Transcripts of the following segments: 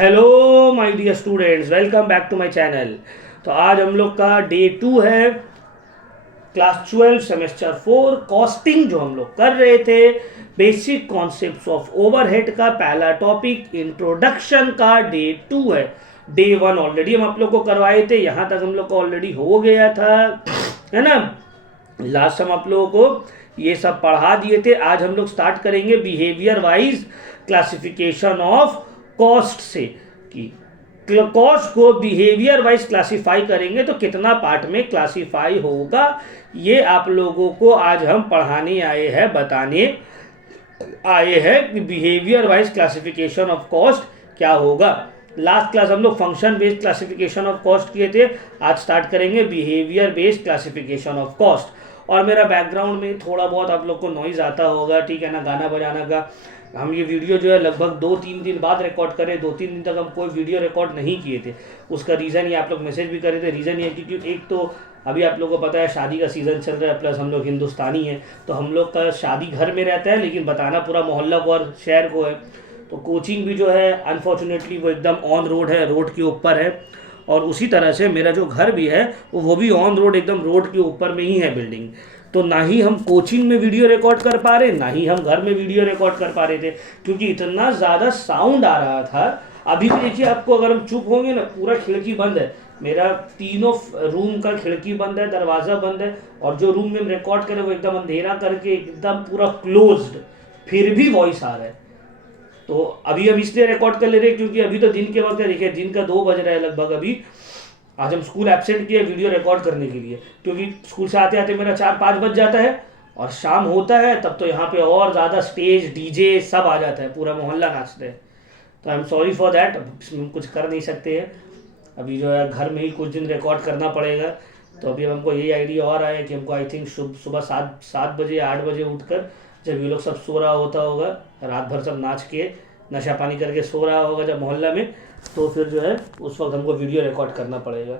Hello my dear students, welcome back to my channel. तो आज हम लोग का डे 2 है, क्लास 12 सेमेस्टर 4 कॉस्टिंग जो हम लोग कर रहे थे। बेसिक कॉन्सेप्ट्स ऑफ ओवरहेड का पहला टॉपिक इंट्रोडक्शन का डे 2 है। डे 1 ऑलरेडी हम आप लोग को करवाए थे, यहाँ तक हम लोग को ऑलरेडी हो गया था, है ना। लास्ट हम आप लोगों को ये सब पढ़ा दिए थे। आज हम लोग स्टार्ट करेंगे behaviour wise classification of cost से, कि कॉस्ट को बिहेवियर वाइज क्लासिफाई करेंगे तो कितना पार्ट में क्लासिफाई होगा, ये आप लोगों को आज हम पढ़ाने आए हैं, बताने आए हैं कि behaviour wise classification of cost क्या होगा। लास्ट क्लास हम लोग function based classification of cost किए थे, आज स्टार्ट करेंगे behaviour based classification of cost. और मेरा बैकग्राउंड में थोड़ा बहुत आप लोग को नॉइज़ आता होगा, ठीक है ना, गाना बजाना का। हम ये वीडियो जो है लगभग 2-3 दिन बाद रिकॉर्ड करें, 2-3 दिन तक हम कोई वीडियो रिकॉर्ड नहीं किए थे। उसका रीज़न ये आप लोग मैसेज भी करे थे, रीज़न ये है क्योंकि एक तो अभी आप लोगों को पता है शादी का सीज़न चल रहा है, प्लस हम लोग हिंदुस्तानी हैं, तो हम लोग का शादी घर में रहता है, लेकिन बताना पूरा मोहल्ला को और शहर को है। तो कोचिंग भी जो है अनफॉर्चुनेटली वो एकदम ऑन रोड है, रोड के ऊपर है। और उसी तरह से मेरा जो घर भी है वो भी ऑन रोड, एकदम रोड के ऊपर में ही है बिल्डिंग। तो ना ही हम कोचिंग में वीडियो रिकॉर्ड कर पा रहे, ना ही हम घर में वीडियो रिकॉर्ड कर पा रहे थे, क्योंकि इतना ज़्यादा साउंड आ रहा था। अभी भी देखिए आपको, अगर हम चुप होंगे ना, पूरा खिड़की बंद है, मेरा तीनों रूम का खिड़की बंद है, दरवाज़ा बंद है, और जो रूम में हम रिकॉर्ड करें वो एकदम अंधेरा करके एकदम पूरा क्लोज्ड, फिर भी वॉइस आ रहा है। तो अभी हम इसलिए रिकॉर्ड कर ले रहे हैं क्योंकि अभी तो दिन के वक्त है, देखिए दिन का 2 बज रहा है लगभग। अभी आज हम स्कूल एब्सेंट किए वीडियो रिकॉर्ड करने के लिए, क्योंकि स्कूल से आते आते मेरा 4-5 बज जाता है, और शाम होता है तब तो यहाँ पे और ज़्यादा स्टेज डीजे सब आ जाता है, पूरा मोहल्ला नाचते हैं। तो I am sorry for that, कुछ कर नहीं सकते हैं। अभी जो है घर में ही कुछ दिन रिकॉर्ड करना पड़ेगा। तो अभी हमको यही आइडिया और आया कि हमको आई थिंक सुबह 7 बजे 8 बजे उठकर, जब ये लोग सब सो रहा होता होगा, रात भर सब नाच के नशा पानी करके सो रहा होगा जब मोहल्ला में, तो फिर जो है उस वक्त हमको वीडियो रिकॉर्ड करना पड़ेगा।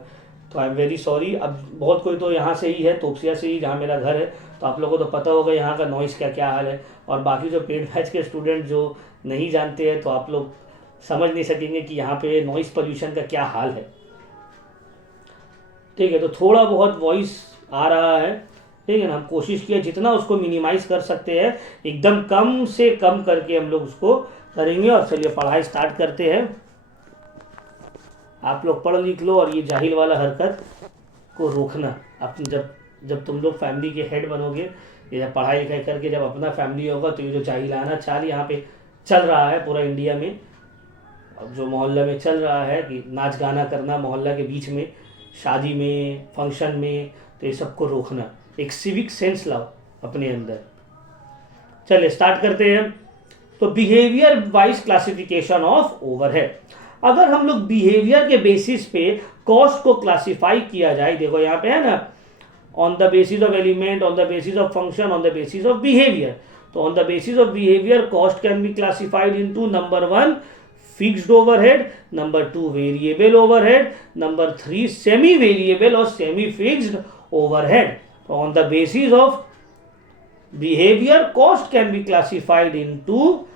तो आई एम वेरी सॉरी। अब बहुत कोई तो यहाँ से ही है, तोपसिया से ही, जहाँ मेरा घर है, तो आप लोगों को तो पता होगा यहाँ का नॉइज़ क्या क्या हाल है। और बाकी जो पेड बैच के स्टूडेंट जो नहीं जानते हैं, तो आप लोग समझ नहीं सकेंगे कि यहाँ पे नॉइज़ पोल्यूशन का क्या हाल है, ठीक है। तो थोड़ा बहुत वॉइस आ रहा है, ठीक है ना। हम कोशिश किया जितना उसको मिनिमाइज़ कर सकते हैं, एकदम कम से कम करके हम लोग उसको करेंगे। और चलिए पढ़ाई स्टार्ट करते हैं। आप लोग पढ़ लिख लो, और ये जाहिल वाला हरकत को रोकना। अपनी जब तुम लोग फैमिली के हेड बनोगे, या पढ़ाई लिखाई करके जब अपना फैमिली होगा, तो ये जो जाहिलाना चाल यहाँ पे चल रहा है पूरा इंडिया में, अब जो मोहल्ला में चल रहा है कि नाच गाना करना मोहल्ला के बीच में, शादी में, फंक्शन में, तो ये सबको रोकना, एक सिविक सेंस लाओ अपने अंदर। चलिए स्टार्ट करते हैं। तो behaviour wise classification of overhead. अगर हम लोग बिहेवियर के बेसिस पे कॉस्ट को क्लासिफाई किया जाए, देखो यहाँ पे है ना, on the basis of element, on the basis of function, on the basis of behaviour. तो on the basis of behaviour cost can be classified into number 1 fixed overhead, number 2 variable overhead, number 3 semi variable और semi fixed overhead. तो on the basis of behaviour cost can be classified into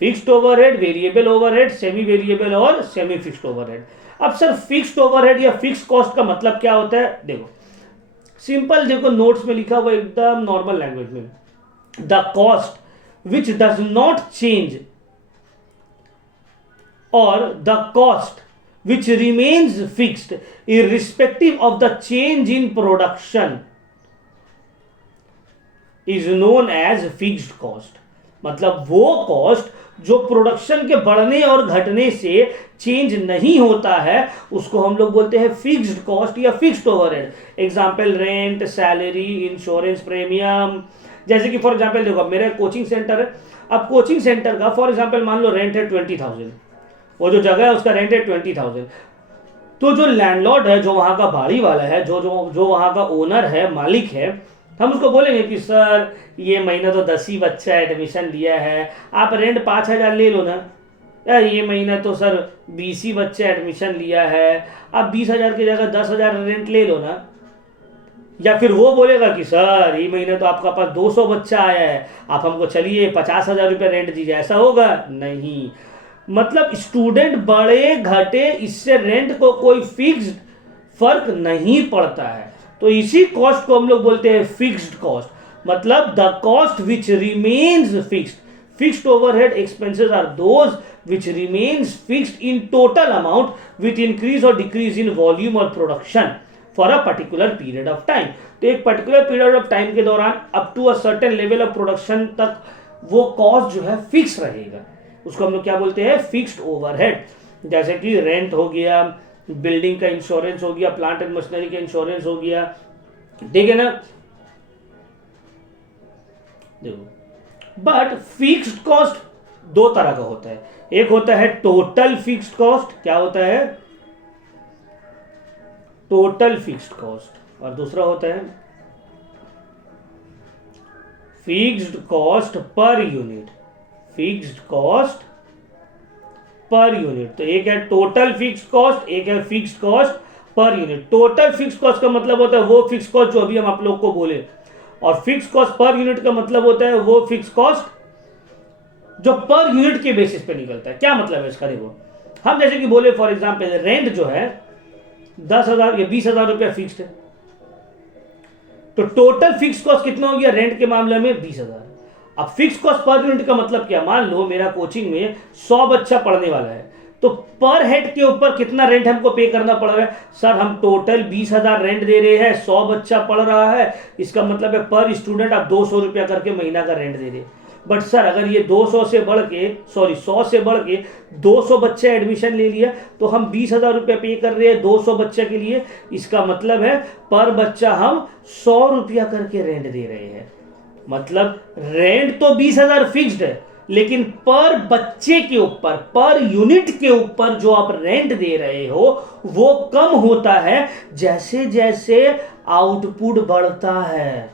fixed overhead, variable overhead, semi variable और semi fixed overhead. अब sir fixed overhead या fixed cost का मतलब क्या होता है? देखो सिंपल, देखो नोट्स में लिखा हुआ एकदम नॉर्मल लैंग्वेज में, the cost which does not change और the cost which remains fixed irrespective of the change in production is known as fixed cost. मतलब वो कॉस्ट जो प्रोडक्शन के बढ़ने और घटने से चेंज नहीं होता है, उसको हम लोग बोलते हैं फिक्स्ड कॉस्ट या fixed overhead. Example rent, salary, insurance premium. जैसे कि फॉर एग्जांपल देखो, मेरा कोचिंग सेंटर है, अब कोचिंग सेंटर का फॉर एग्जांपल मान लो रेंट है 20,000, वो जो जगह है उसका रेंट है 20,000। तो जो लैंडलॉर्ड है, जो वहाँ का बाड़ी वाला है, जो वहाँ का ओनर है, मालिक है, हम उसको बोलेंगे कि सर ये महीना तो 10 ही बच्चा एडमिशन लिया है, आप रेंट 5,000 ले लो ना। यार ये महीना तो सर 20 ही बच्चे एडमिशन लिया है, आप 20,000 की जगह 10,000 रेंट ले लो ना। या फिर वो बोलेगा कि सर ये महीने तो आपका पास 200 बच्चा आया है, आप हमको चलिए 50,000 रुपये रेंट दीजिए, ऐसा होगा नहीं। मतलब स्टूडेंट बढ़े घटे इससे रेंट को कोई फिक्स्ड फर्क नहीं पड़ता है। तो इसी कॉस्ट को हम लोग बोलते हैं फिक्स्ड कॉस्ट, मतलब the cost which remains fixed. Fixed overhead expenses are those which remains fixed in total amount with increase or decrease in volume or production for a particular period of time। तो एक particular period of time के दौरान up to a certain level of production तक वो cost जो है fix रहेगा, उसको हम लोग क्या बोलते हैं फिक्स्ड ओवरहेड। जैसे कि रेंट हो गया, बिल्डिंग का इंश्योरेंस हो गया, प्लांट एंड मशीनरी का इंश्योरेंस हो गया, ठीक है ना। देखो बट फिक्स्ड कॉस्ट दो तरह का होता है, एक होता है टोटल फिक्स्ड कॉस्ट, क्या होता है टोटल फिक्स्ड कॉस्ट, और दूसरा होता है fixed cost per unit, fixed cost per unit. तो एक है टोटल फिक्स्ड कॉस्ट, एक है fixed cost per unit. Total fixed cost का मतलब होता है वो फिक्स्ड कॉस्ट जो अभी हम आप लोग को बोले, और फिक्स्ड कॉस्ट पर यूनिट का मतलब होता है वो फिक्स्ड कॉस्ट जो पर यूनिट के बेसिस पे निकलता है। क्या मतलब है इसका, देखो हम जैसे कि बोले फॉर एग्जांपल रेंट जो है 10,000 या 20,000 रुपया फिक्स्ड है, तो टोटल फिक्स कॉस्ट कितना हो गया रेंट के मामले में 20,000। अब फिक्स कॉस्ट पर यूनिट का मतलब क्या, मान लो मेरा कोचिंग में 100 बच्चा पढ़ने वाला है, तो पर हेड के ऊपर कितना रेंट हमको पे करना पड़ रहा है, सर हम टोटल 20,000 रेंट दे रहे हैं, 100 बच्चा पढ़ रहा है, इसका मतलब है पर स्टूडेंट आप 200 रुपया करके महीना का रेंट दे रहे हैं। बट सर अगर ये 100 से बढ़ के 200 बच्चे एडमिशन ले लिया तो हम 20,000 रुपया पे कर रहे हैं 200 बच्चे के लिए, इसका मतलब है पर बच्चा हम 100 रुपया करके रेंट दे रहे हैं। मतलब रेंट तो 20,000 फिक्स्ड है, लेकिन पर बच्चे के ऊपर, पर यूनिट के ऊपर जो आप रेंट दे रहे हो वो कम होता है जैसे जैसे आउटपुट बढ़ता है।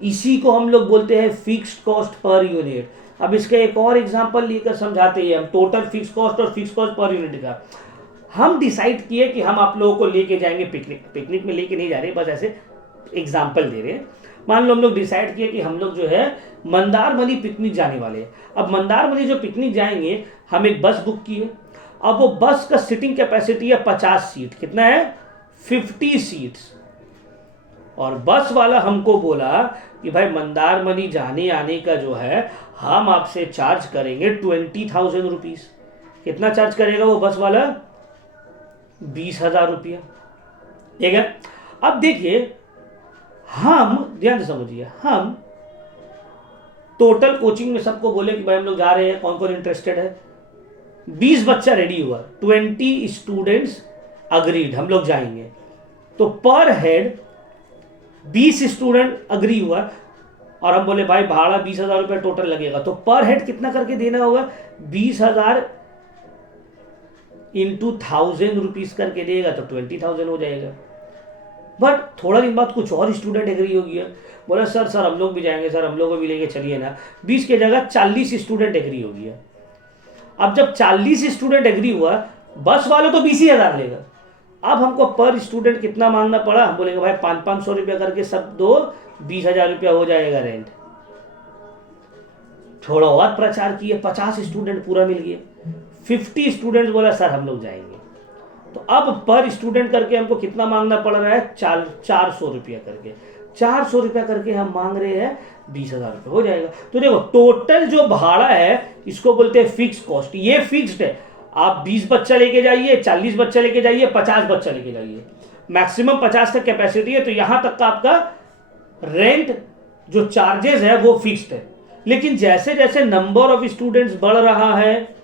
इसी को हम लोग बोलते हैं फिक्स्ड कॉस्ट पर यूनिट। अब इसका एक और एग्जांपल लेकर समझाते हैं हम टोटल फिक्स्ड कॉस्ट और फिक्स्ड कॉस्ट पर यूनिट का। हम डिसाइड किए कि हम आप लोगों को लेके जाएंगे पिकनिक में लेके नहीं जा रहे, बस ऐसे एग्जांपल दे रहे हैं। मान लो हम लोग डिसाइड किए कि हम लोग जो है मंदारमनी पिकनिक जाने वाले हैं। अब मंदारमनी जो पिकनिक जाएंगे हम एक बस बुक किए, अब वो बस का सीटिंग कैपेसिटी है 50 सीट, कितना है 50 सीट्स, और बस वाला हमको बोला कि भाई मंदारमनी जाने आने का जो है हम आपसे चार्ज करेंगे 20,000 रुपीज। कितना चार्ज करेगा वो बस वाला 20,000 रुपया, ठीक है। अब देखिए हम ध्यान से समझिए, हम टोटल कोचिंग में सबको बोले कि भाई हम लोग जा रहे हैं, कौन कौन इंटरेस्टेड है, 20 बच्चा रेडी हुआ, 20 स्टूडेंट्स अग्रीड हम लोग जाएंगे। तो पर हेड 20 स्टूडेंट अग्री हुआ और हम बोले भाई भाड़ा 20,000 रुपया टोटल लगेगा, तो पर हेड कितना करके देना होगा 20,000 इंटू 1,000 रुपीज करके देगा तो 20,000 हो जाएगा। बट थोड़ा दिन बाद कुछ और स्टूडेंट एग्री हो गया, बोला सर हम लोग भी जाएंगे, सर हम लोग को भी लेके चलिए ना। 20 की जगह 40 स्टूडेंट एग्री हो गया। अब जब 40 स्टूडेंट एग्री हुआ, बस वालों तो 20,000 लेगा, अब हमको पर स्टूडेंट कितना मांगना पड़ा, हम बोलेंगे भाई 500 रुपया करके सब दो, 20,000 रुपया हो जाएगा रेंट। थोड़ा और प्रचार किए, 50 स्टूडेंट पूरा मिल गए, 50 स्टूडेंट बोला सर हम लोग जाएंगे। तो अब पर स्टूडेंट करके हमको कितना मांगना पड़ रहा है 400 रुपया करके, 400 रुपया करके हम मांग रहे हैं 20,000 रुपया हो जाएगा। तो देखो टोटल जो भाड़ा है इसको बोलते हैं फिक्स कॉस्ट, ये फिक्स्ड है। आप 20 बच्चा लेके जाइए, 40 बच्चा लेके जाइए, 50 बच्चा लेके जाइए, मैक्सिमम 50 तक कैपेसिटी है, तो यहां तक का आपका रेंट जो चार्जेस है वो फिक्स्ड है। लेकिन जैसे जैसे नंबर ऑफ स्टूडेंट्स बढ़ रहा है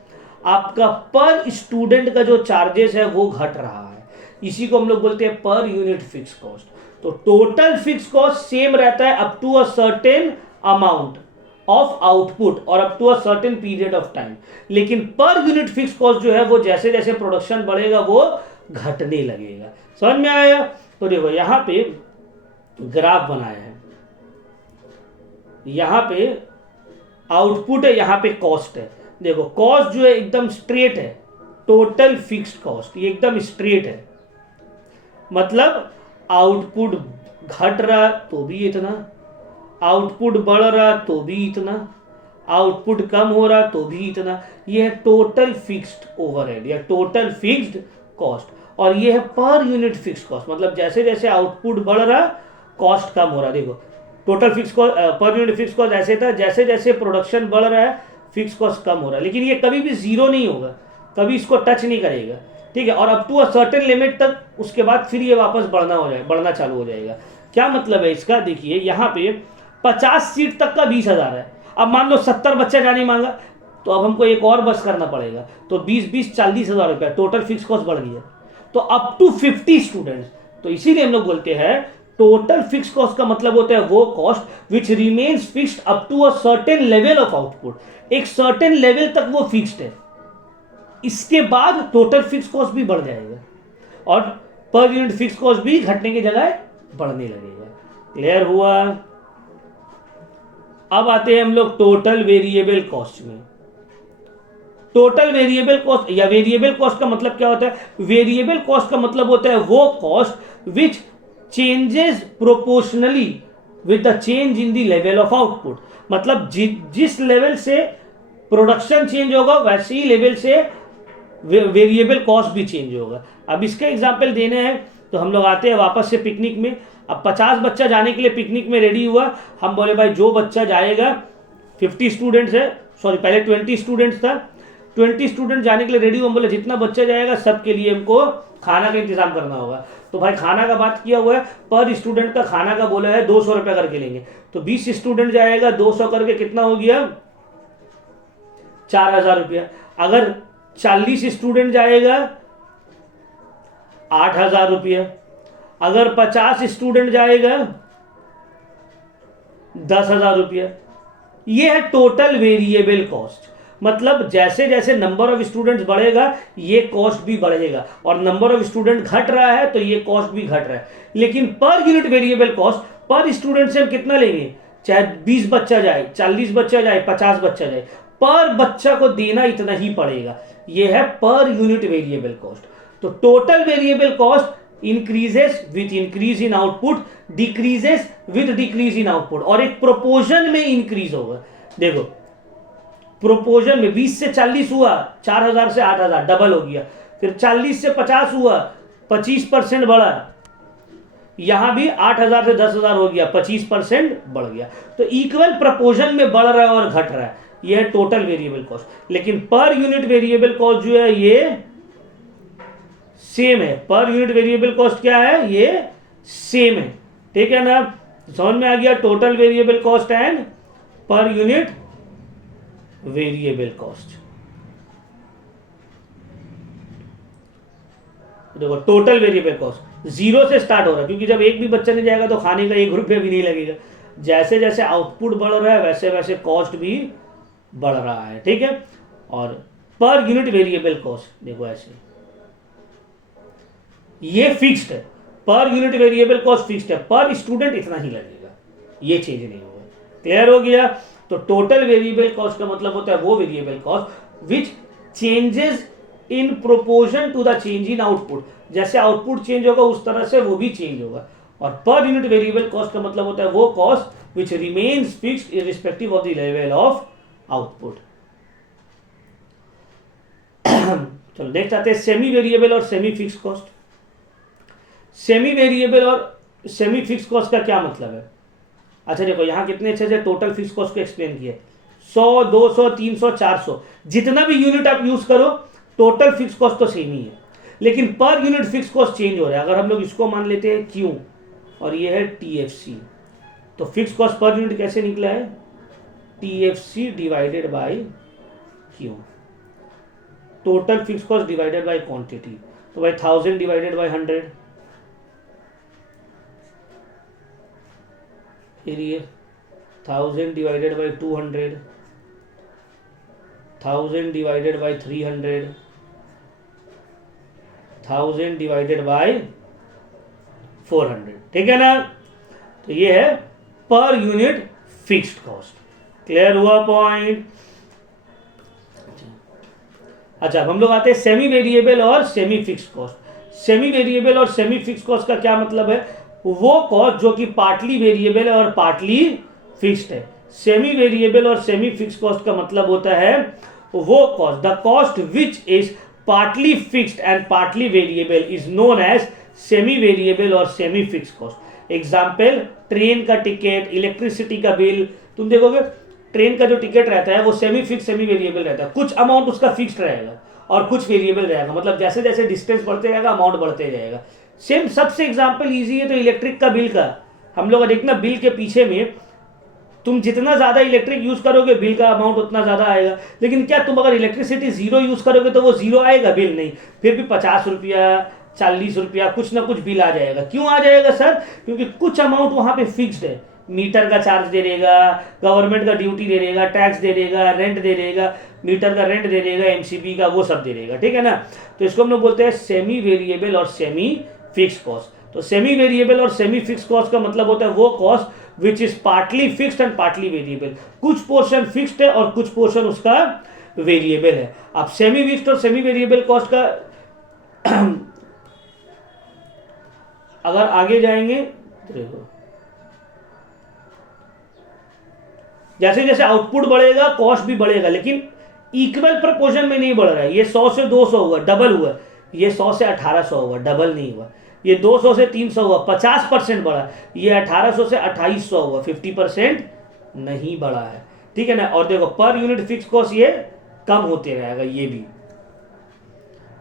आपका पर स्टूडेंट का जो चार्जेस है वो घट रहा है, इसी को हम लोग बोलते हैं पर यूनिट फिक्स कॉस्ट। तो टोटल फिक्स कॉस्ट सेम रहता है up to a certain amount of output और up to a certain period of time, लेकिन पर यूनिट फिक्स कॉस्ट जो है वो जैसे जैसे प्रोडक्शन बढ़ेगा वो घटने लगेगा। समझ में आया? तो देखो यहां पे ग्राफ बनाया है, यहां पे आउटपुट है, यहां पे कॉस्ट है। देखो कॉस्ट जो है एकदम स्ट्रेट है, टोटल फिक्स्ड कॉस्ट ये एकदम स्ट्रेट है, मतलब आउटपुट घट रहा तो भी इतना, आउटपुट बढ़ रहा तो भी इतना, आउटपुट कम हो रहा तो भी इतना। ये है टोटल फिक्स्ड ओवरहेड या टोटल फिक्स्ड कॉस्ट, और ये है पर यूनिट फिक्स्ड कॉस्ट, मतलब जैसे जैसे आउटपुट बढ़ रहा कॉस्ट कम हो रहा। देखो total fix cost per unit fix cost ऐसे था, जैसे जैसे प्रोडक्शन बढ़ रहा है फिक्स कॉस्ट कम हो रहा है, लेकिन ये कभी भी जीरो नहीं होगा, कभी इसको टच नहीं करेगा, ठीक है। और up to a certain limit तक, उसके बाद फिर ये वापस बढ़ना चालू हो जाएगा। क्या मतलब है इसका, देखिए यहाँ पे 50 सीट तक का 20,000 है। अब मान लो 70 बच्चा जाने मांगा, तो अब हमको एक और बस करना पड़ेगा, तो 20 40,000 रुपया टोटल फिक्स कॉस्ट बढ़ गया। तो अप टू 50 स्टूडेंट्स, तो इसीलिए हम लोग बोलते हैं टोटल फिक्स कॉस्ट का मतलब होता है वो cost which remains fixed up to a certain level of output. एक सर्टेन लेवल तक वो फिक्स्ड है, इसके बाद टोटल फिक्स कॉस्ट भी बढ़ जाएगा और पर यूनिट फिक्स कॉस्ट भी घटने की जगह बढ़ने लगेगा। क्लियर हुआ। अब आते हैं हम लोग टोटल वेरिएबल कॉस्ट में। टोटल वेरिएबल कॉस्ट या वेरिएबल कॉस्ट का मतलब क्या होता है, वेरिएबल कॉस्ट का मतलब होता है वो cost which changes proportionally with the change in the level of output. मतलब जिस लेवल से प्रोडक्शन चेंज होगा वैसे ही लेवल से वेरिएबल कॉस्ट भी चेंज होगा। अब इसका एग्जांपल देने हैं तो हम लोग आते हैं वापस से पिकनिक में। अब 50 बच्चा जाने के लिए पिकनिक में रेडी हुआ, हम बोले भाई जो बच्चा जाएगा, 50 स्टूडेंट्स है, सॉरी पहले 20 स्टूडेंट्स था, 20 स्टूडेंट जाने के लिए रेडी हुआ, हम बोले जितना बच्चा जाएगा सबके लिए हमको खाना का इंतजाम करना होगा। तो भाई खाना का बात किया हुआ है, पर स्टूडेंट का खाना का बोला है 200 रुपया करके लेंगे, तो 20 स्टूडेंट जाएगा 200 करके कितना हो गया 4,000 रुपया। अगर 40 स्टूडेंट जाएगा 8,000 रुपया, अगर 50 स्टूडेंट जाएगा 10,000 रुपया। यह है टोटल वेरिएबल कॉस्ट। मतलब जैसे जैसे नंबर ऑफ स्टूडेंट्स बढ़ेगा ये कॉस्ट भी बढ़ेगा, और नंबर ऑफ स्टूडेंट घट रहा है तो ये कॉस्ट भी घट रहा है। लेकिन पर यूनिट वेरिएबल कॉस्ट पर स्टूडेंट से हम कितना लेंगे, चाहे 20 बच्चा जाए, 40 बच्चा जाए, 50 बच्चा जाए, पर बच्चा को देना इतना ही पड़ेगा। यह है पर यूनिट वेरिएबल कॉस्ट। तो total variable cost increases with increase in output, decreases with decrease in output, और एक प्रोपोर्शन में इंक्रीज होगा। देखो प्रोपोर्शन में 20 से 40 हुआ 4,000 से 8,000 डबल हो गया, फिर 40 से 50 हुआ 25% बढ़ा, यहां भी 8,000 से 10,000 हो गया 25% बढ़ गया। तो इक्वल प्रोपोर्शन में बढ़ रहा है और घट रहा है, यह है टोटल वेरिएबल कॉस्ट। लेकिन पर यूनिट वेरिएबल कॉस्ट जो है ये सेम है। पर यूनिट वेरिएबल कॉस्ट क्या है, ये सेम है, ठीक है ना। समझ में आ गया total variable cost and per unit variable cost. देखो टोटल वेरिएबल कॉस्ट 0 से स्टार्ट हो रहा है, क्योंकि जब एक भी बच्चा नहीं जाएगा तो खाने का 1 रुपया भी नहीं लगेगा। जैसे जैसे आउटपुट बढ़ रहा है वैसे वैसे कॉस्ट भी बढ़ रहा है, ठीक है। और पर यूनिट वेरिएबल कॉस्ट देखो ऐसे, ये फिक्स्ड है, पर यूनिट वेरिएबल कॉस्ट फिक्स्ड है, पर स्टूडेंट इतना ही लगेगा, ये चेंज नहीं होगा। क्लियर हो गया। तो टोटल वेरिएबल कॉस्ट का मतलब होता है वो variable cost which changes in proportion to the change in output. जैसे आउटपुट चेंज होगा उस तरह से वो भी चेंज होगा। और पर यूनिट वेरिएबल कॉस्ट का मतलब होता है वो cost which remains fixed irrespective of the level of output. चलो नेक्स्ट आते हैं सेमी वेरिएबल और semi fix cost. Semi variable और सेमी फिक्स कॉस्ट का क्या मतलब है। अच्छा देखो यहाँ कितने अच्छे से टोटल फिक्स कॉस्ट को एक्सप्लेन किया, 100 200 300 400 जितना भी यूनिट आप यूज करो टोटल फिक्स कॉस्ट तो सेम ही है, लेकिन per unit fix cost change हो रहा है। अगर हम लोग इसको मान लेते हैं क्यू और ये है टीएफसी, तो फिक्स कॉस्ट पर यूनिट कैसे निकला है, TFC divided by Q, total fix cost divided by quantity. तो भाई 1000 डिवाइडेड बाय 100, फिर ये 1000 divided by 200, 1000 divided by 300, 1000 divided by 400, ठीक है ना। तो ये है per unit fixed cost. Clear हुआ पॉइंट। अच्छा अब हम लोग आते हैं सेमी वेरिएबल और semi fixed cost. Semi variable और सेमी फिक्स्ड कॉस्ट का क्या मतलब है, वो कॉस्ट जो कि पार्टली वेरिएबल है और पार्टली फिक्स्ड है। सेमी वेरिएबल और सेमी फिक्स कॉस्ट का मतलब होता है वो cost, the cost which is partly fixed and partly variable is known as semi variable और semi fix cost. Example, train का टिकट, इलेक्ट्रिसिटी का बिल। तुम देखोगे ट्रेन का जो टिकट रहता है वो सेमी फिक्स सेमी वेरिएबल रहता है, कुछ अमाउंट उसका फिक्स्ड रहेगा और कुछ वेरिएबल रहेगा, मतलब जैसे जैसे डिस्टेंस बढ़ते जाएगा अमाउंट बढ़ते जाएगा। सेम सबसे एग्जाम्पल ईजी है तो इलेक्ट्रिक का बिल का, हम लोग देखना बिल के पीछे में तुम जितना ज़्यादा इलेक्ट्रिक यूज़ करोगे बिल का अमाउंट उतना ज़्यादा आएगा, लेकिन क्या तुम अगर इलेक्ट्रिसिटी जीरो यूज़ करोगे तो वो जीरो आएगा बिल? नहीं, फिर भी 50 रुपया 40 रुपया कुछ ना कुछ बिल आ जाएगा। क्यों आ जाएगा सर? क्योंकि कुछ अमाउंट वहाँ पे फिक्स्ड है, मीटर का चार्ज दे देगा, गवर्नमेंट का ड्यूटी दे देगा, टैक्स दे देगा, रेंट दे देगा, मीटर का रेंट दे देगा, एमसीबी का वो सब दे देगा, ठीक है ना। तो इसको हम लोग बोलते हैं सेमी वेरिएबल और सेमी फिक्स कॉस्ट। तो सेमी वेरिएबल और सेमी फिक्स कॉस्ट का मतलब होता है वो cost which is partly fixed and partly variable, कुछ पोर्शन फिक्स्ड है और कुछ पोर्शन उसका वेरिएबल है। अब सेमी फिक्स्ड और सेमी वेरिएबल कॉस्ट का अगर आगे जाएंगे देखो, जैसे जैसे आउटपुट बढ़ेगा कॉस्ट भी बढ़ेगा, लेकिन इक्वल प्रोपोर्शन में नहीं बढ़ रहा है। ये 100 से 200 हुआ, डबल हुआ, ये 100 से 1800 हुआ, डबल नहीं हुआ, ये 200 से 300 हुआ, 50% बढ़ा, ये 1800 से 2800 हुआ, 50% नहीं बढ़ा है, ठीक है ना। और देखो पर यूनिट फिक्स कॉस्ट ये कम होते रहेगा ये भी।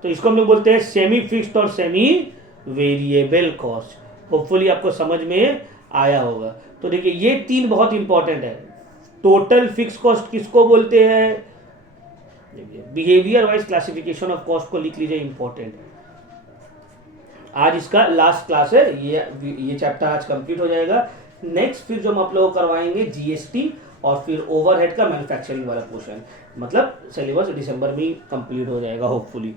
तो इसको हम लोग बोलते हैं सेमी फिक्स्ड और सेमी वेरिएबल कॉस्ट। होपफुली आपको समझ में आया होगा। तो देखिए ये तीन बहुत इंपॉर्टेंट है। टोटल फिक्स कॉस्ट किसको बोलते हैं? Behaviour wise classification of cost को लिख लीजिए, इंपॉर्टेंट। आज इसका लास्ट क्लास है, ये चैप्टर आज कंप्लीट हो जाएगा। नेक्स्ट फिर जो हम आप लोगों को करवाएंगे जीएसटी और फिर ओवरहेड का मैन्युफैक्चरिंग वाला पोर्शन, मतलब सिलेबस दिसंबर में कंप्लीट हो जाएगा होपफुली।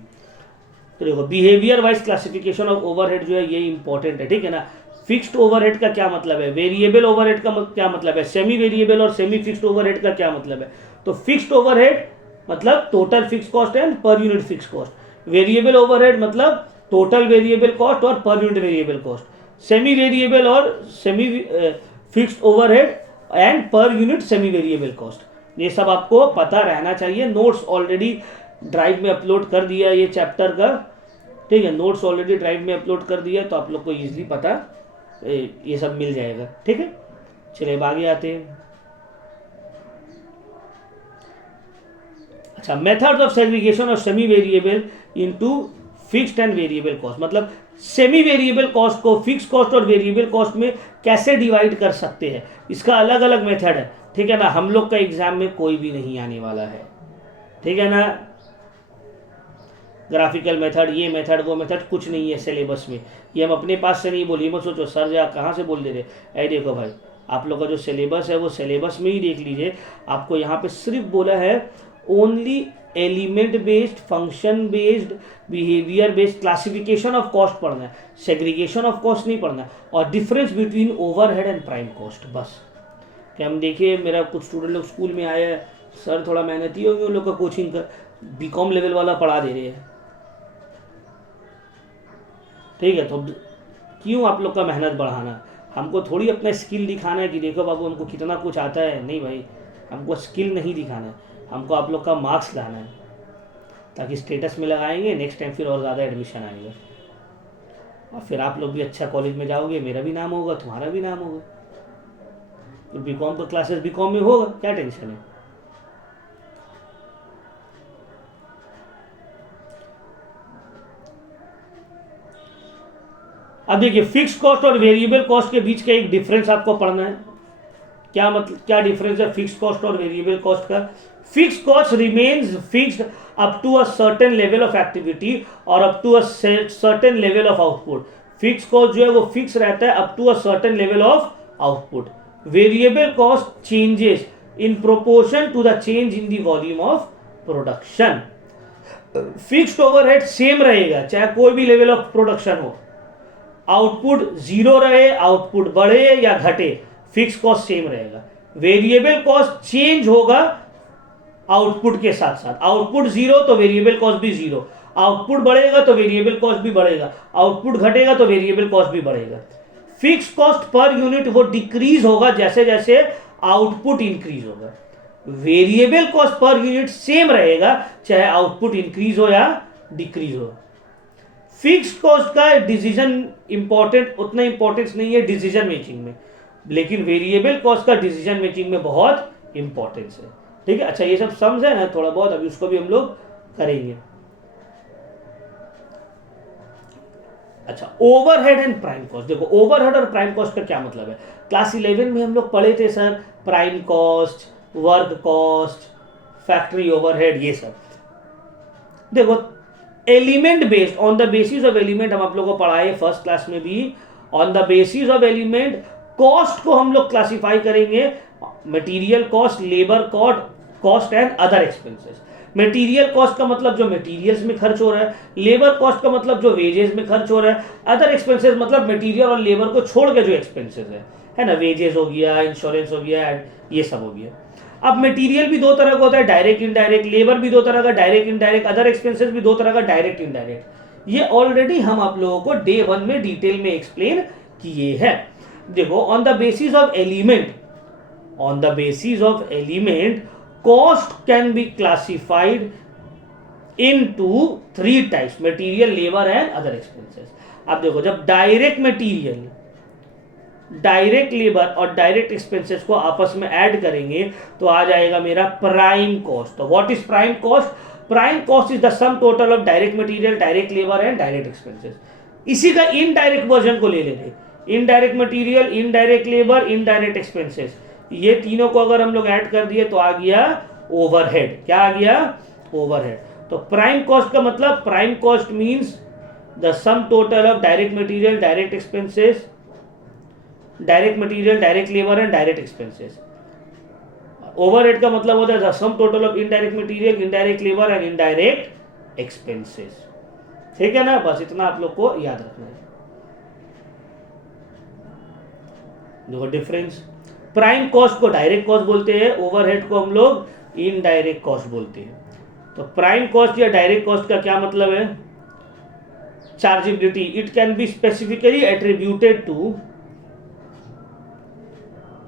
तो देखो behaviour wise classification of overhead जो है ये इंपॉर्टेंट है, ठीक है ना। फिक्स्ड ओवरहेड का क्या मतलब है, वेरिएबल ओवरहेड का क्या मतलब है, सेमी वेरिएबल और सेमी फिक्स्ड ओवरहेड का क्या मतलब है। तो फिक्स्ड ओवरहेड मतलब total fix cost and per unit fix cost, variable overhead मतलब टोटल वेरिएबल कॉस्ट और per unit variable cost, semi variable और semi fixed overhead and per unit semi variable cost. ये सब आपको पता रहना चाहिए। नोट्स ऑलरेडी ड्राइव में अपलोड कर दिया ये चैप्टर का, ठीक है, नोट्स ऑलरेडी ड्राइव में अपलोड कर दिया, तो आप लोग को इजीली पता ये सब मिल जाएगा, ठीक है। चलिए अब आगे आते हैं। अच्छा, methods of segregation of semi variable into fixed and variable cost, मतलब सेमी वेरिएबल कॉस्ट को फिक्स कॉस्ट और वेरिएबल कॉस्ट में कैसे डिवाइड कर सकते हैं, इसका अलग अलग मेथड है, ठीक है ना। हम लोग का एग्जाम में कोई भी नहीं आने वाला है, ठीक है ना। ग्राफिकल मेथड, ये मेथड वो मेथड कुछ नहीं है सिलेबस में, ये हम अपने पास से नहीं बोलिए, मत सोचो सर जी आप कहाँ से बोल दे रहे। ऐ देखो भाई, आप लोग का जो सिलेबस है वो सिलेबस में ही देख लीजिए। आपको यहाँ पे सिर्फ बोला है only element based, function based, behaviour based classification of cost पढ़ना है, सेग्रीगेशन ऑफ कॉस्ट नहीं पढ़ना है, और difference between overhead and prime cost, बस। कि हम देखिए मेरा कुछ स्टूडेंट लोग स्कूल में आया है, सर थोड़ा मेहनती होंगे उन लोग का कोचिंग का, बीकॉम लेवल वाला पढ़ा दे रहे हैं, ठीक है। तो क्यों आप लोग का मेहनत बढ़ाना, हमको थोड़ी अपना स्किल दिखाना है कि देखो बाबू हमको कितना कुछ आता है, नहीं भाई, हमको स्किल नहीं दिखाना है, हमको आप लोग का मार्क्स लाना है, ताकि स्टेटस में लगाएंगे, नेक्स्ट टाइम फिर और ज़्यादा एडमिशन आएगा, और फिर आप लोग भी अच्छा कॉलेज में जाओगे, मेरा भी नाम होगा, तुम्हारा भी नाम होगा, फिर बीकॉम का क्लासेस बीकॉम में होगा, क्या टेंशन है। अब देखिए फिक्स कॉस्ट और वेरिएबल कॉस्ट के बीच का एक डिफरेंस आपको पढ़ना है। क्या मतलब, क्या डिफरेंस है फिक्स कॉस्ट और वेरिएबल कॉस्ट का। Fix cost remains fixed up to a certain level of activity और up to a certain level of output. Fix cost जो है वो फिक्स रहता है up to a certain level of output. Variable cost changes in proportion to the change in the volume of production. Fixed overhead same रहेगा चाहे कोई भी level of production हो, आउटपुट जीरो रहे, आउटपुट बढ़े या घटे, फिक्स कॉस्ट सेम रहेगा। वेरिएबल कॉस्ट चेंज होगा आउटपुट के साथ साथ, आउटपुट जीरो तो वेरिएबल कॉस्ट भी जीरो, आउटपुट बढ़ेगा तो वेरिएबल कॉस्ट भी बढ़ेगा, आउटपुट घटेगा तो वेरिएबल कॉस्ट भी बढ़ेगा। फिक्स कॉस्ट पर यूनिट वो डिक्रीज होगा जैसे जैसे आउटपुट इंक्रीज होगा। Variable cost per unit same रहेगा चाहे आउटपुट इंक्रीज हो या डिक्रीज हो। फिक्स्ड कॉस्ट का डिसीजन इंपॉर्टेंट, उतना इंपॉर्टेंस नहीं है डिसीजन मेकिंग में, लेकिन वेरिएबल कॉस्ट का डिसीजन मेकिंग में बहुत इंपॉर्टेंस है। ठीक है, अच्छा ये सब समझ है ना थोड़ा बहुत, अभी उसको भी हम लोग करेंगे। अच्छा, ओवरहेड एंड प्राइम कॉस्ट। देखो ओवरहेड और प्राइम कॉस्ट का क्या मतलब है। क्लास 11 में हम लोग पढ़े थे sir, prime cost, work cost, factory overhead, ये सब। देखो element based, on the basis of element हम आप लोगों को पढ़ाए फर्स्ट क्लास में भी। On the basis of element cost को हम लोग क्लासिफाई करेंगे, material cost, labour cost and other expenses. Material cost का मतलब जो मटेरियल्स में खर्च हो रहा है, लेबर कॉस्ट का मतलब जो वेजेस में खर्च हो रहा है, अदर एक्सपेंसेस मतलब मटेरियल और लेबर को छोड़ के जो एक्सपेंसेस है ना, वेजेस हो गया, इंश्योरेंस हो गया, ये सब हो गया। अब मटेरियल भी दो तरह का होता है, डायरेक्ट इनडायरेक्ट, लेबर भी दो तरह का, डायरेक्ट इनडायरेक्ट, अदर एक्सपेंसेस भी दो तरह का, डायरेक्ट इनडायरेक्ट। ये ऑलरेडी हम आप लोगों को डे 1 में डिटेल में एक्सप्लेन किए हैं। देखो on the basis of element, on the basis of element, cost can be classified into 3 types: material, labor and other expenses। अब देखो जब डायरेक्ट मटेरियल, डायरेक्ट लेबर और डायरेक्ट एक्सपेंसेस को आपस में ऐड करेंगे तो आ जाएगा मेरा प्राइम कॉस्ट। तो what is prime cost? Prime cost is the sum total of direct material, direct labour and direct expenses. इसी का इनडायरेक्ट वर्जन को ले लेते, indirect material, indirect labour, indirect expenses, ये तीनों को अगर हम लोग ऐड कर दिए तो आ गया ओवरहेड। क्या आ गया? ओवरहेड। तो प्राइम कॉस्ट का मतलब, prime cost means the sum total of direct material, direct expenses, direct material, direct labour and direct expenses. Overhead का मतलब होता है the sum total of indirect material, indirect labour and indirect expenses. ठीक है ना, बस इतना आप लोग को याद रखना है। देखो डिफरेंस, प्राइम कॉस्ट को डायरेक्ट कॉस्ट बोलते हैं, ओवरहेड को हम लोग इनडायरेक्ट कॉस्ट बोलते हैं। तो प्राइम कॉस्ट या डायरेक्ट कॉस्ट का क्या मतलब है? Chargeability, it can be specifically attributed to,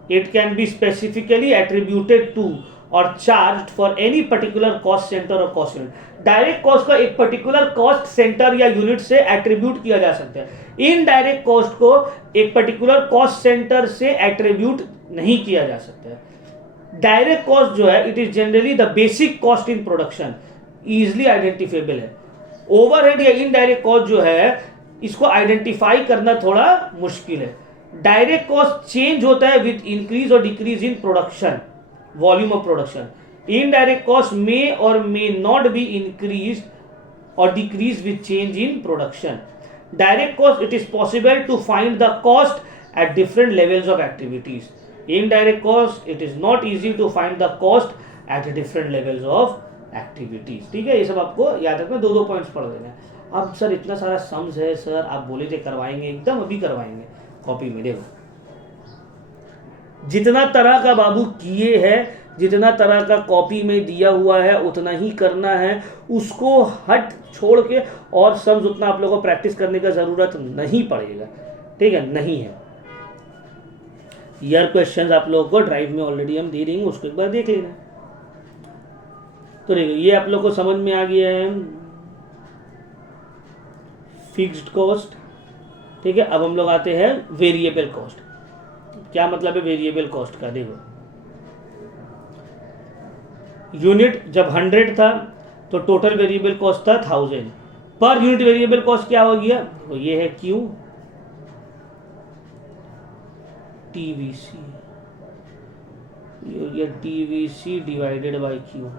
it can be specifically attributed to or charged for any particular cost center or cost unit। Direct cost को एक पर्टिकुलर कॉस्ट सेंटर या unit से attribute किया जा सकता है। इनडायरेक्ट कॉस्ट को एक पर्टिकुलर कॉस्ट सेंटर से एट्रीब्यूट नहीं किया जा सकता है। डायरेक्ट कॉस्ट जो है it is generally the basic cost in production, easily identifiable है। ओवरहेड या इनडायरेक्ट कॉस्ट जो है इसको आइडेंटिफाई करना थोड़ा मुश्किल है। डायरेक्ट कॉस्ट चेंज होता है विद इंक्रीज और decrease in production, volume of production. Indirect cost may और मे नॉट बी इंक्रीज और decrease with change in production. Direct cost it is possible to find the cost at different levels of activities. Indirect cost it is not easy to find the cost at different levels of activities. ठीक है, ये सब आपको याद रखना, दो points पढ़ देना। अब सर इतना सारा सम्स है सर, आप बोले थे करवाएंगे, एकदम अभी करवाएंगे। कॉपी में देखो जितना तरह का बाबू किए हैं, जितना तरह का कॉपी में दिया हुआ है उतना ही करना है, उसको हट छोड़ के और सम्स उतना आप लोगों को प्रैक्टिस करने का जरूरत नहीं पड़ेगा। ठीक है, नहीं है। ईयर क्वेश्चंस आप लोगों को ड्राइव में ऑलरेडी हम दे देंगे, उसको एक बार देख लेना। तो देखो ये आप लोग को समझ में आ गया है फिक्स्ड कॉस्ट। ठीक है, अब हम लोग आते हैं वेरिएबल कॉस्ट। क्या मतलब है वेरिएबल कॉस्ट का? देखो यूनिट जब 100 था तो टोटल वेरिएबल कॉस्ट था 1000। पर यूनिट वेरिएबल कॉस्ट क्या हो गया? तो ये है क्यू टीवीसी, ये टीवीसी डिवाइडेड बाय क्यू।